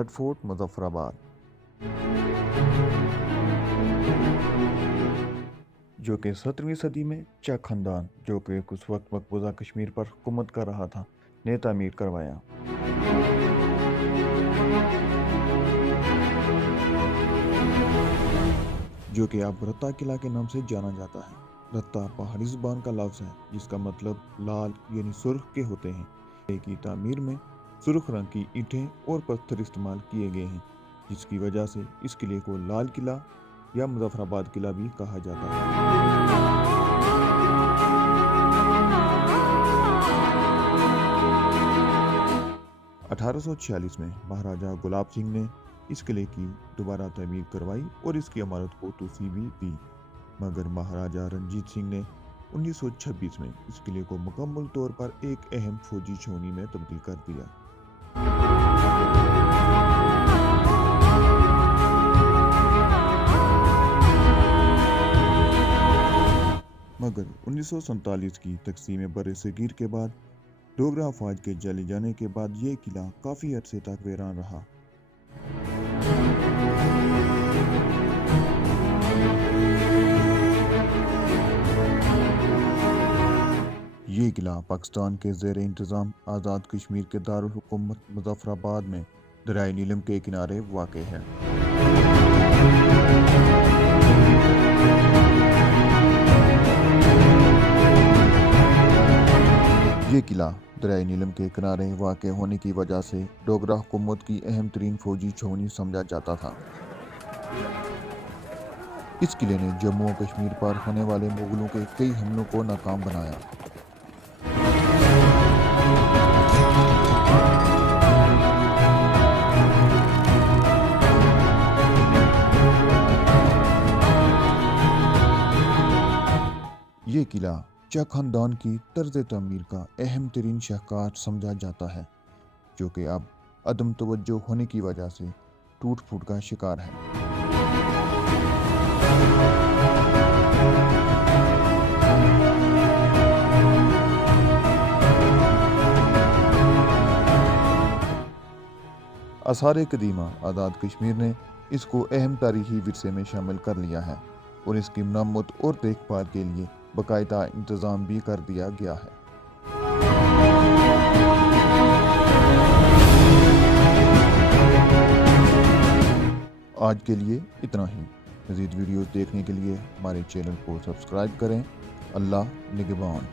Red fort Muzaffarabad, जो कि 17वीं सदी में चक खानदान, जो कि उस वक्त मकबूजा कश्मीर पर हुकूमत कर रहा था, ने तामीर करवाया। जो कि अब रत्ता किला के नाम से जाना जाता है। रत्ता पहाड़ी ज़ुबान का लफ्ज़ है जिसका मतलब लाल यानी सुर्ख के होते हैं। किले की तामीर में सुर्ख रंग की ईंटें और पत्थर इस्तेमाल किए गए हैं, जिसकी वजह से इस किले को लाल किला या मुजफ्फराबाद किला भी कहा जाता है। 1846 में महाराजा गुलाब सिंह ने इस किले की दोबारा तामीर करवाई और इसकी इमारत को तोसी भी दी, मगर महाराजा रंजीत सिंह ने 1926 में इस किले को मुकम्मल तौर पर एक अहम फौजी छावनी में तब्दील कर दिया। मगर 1947 की तकसीम बर-ए-सगीर के बाद डोगरा अफवाज के चले जाने के बाद ये किला काफ़ी अरसे तक वीरान रहा। ये किला पाकिस्तान के ज़ेरे इंतज़ाम आज़ाद कश्मीर के दारुल हुकूमत मुजफ्फराबाद में दरियाए नीलम के किनारे वाक़े है। ये किला दरियाए नीलम के किनारे वाक़ होने की वजह से डोगरा हुकूमत की अहम तरीन फौजी छावनी समझा जाता था। इस किले ने जम्मू और कश्मीर पर होने वाले मुगलों के कई हमलों को नाकाम बनाया। ये किला चक खानदान की तर्ज तामीर का अहम तरीन शाहकार समझा जाता है, जो कि अब अदम तवज्जो होने की वजह से टूट फूट का शिकार है। आसार कदीमा आज़ाद कश्मीर ने इसको अहम तारीखी विरसे में शामिल कर लिया है और इसकी मरम्मत और देखभाल के लिए बाकायदा इंतज़ाम भी कर दिया गया है। आज के लिए इतना ही। मज़ीद वीडियोस देखने के लिए हमारे चैनल को सब्सक्राइब करें। अल्लाह निगहबान।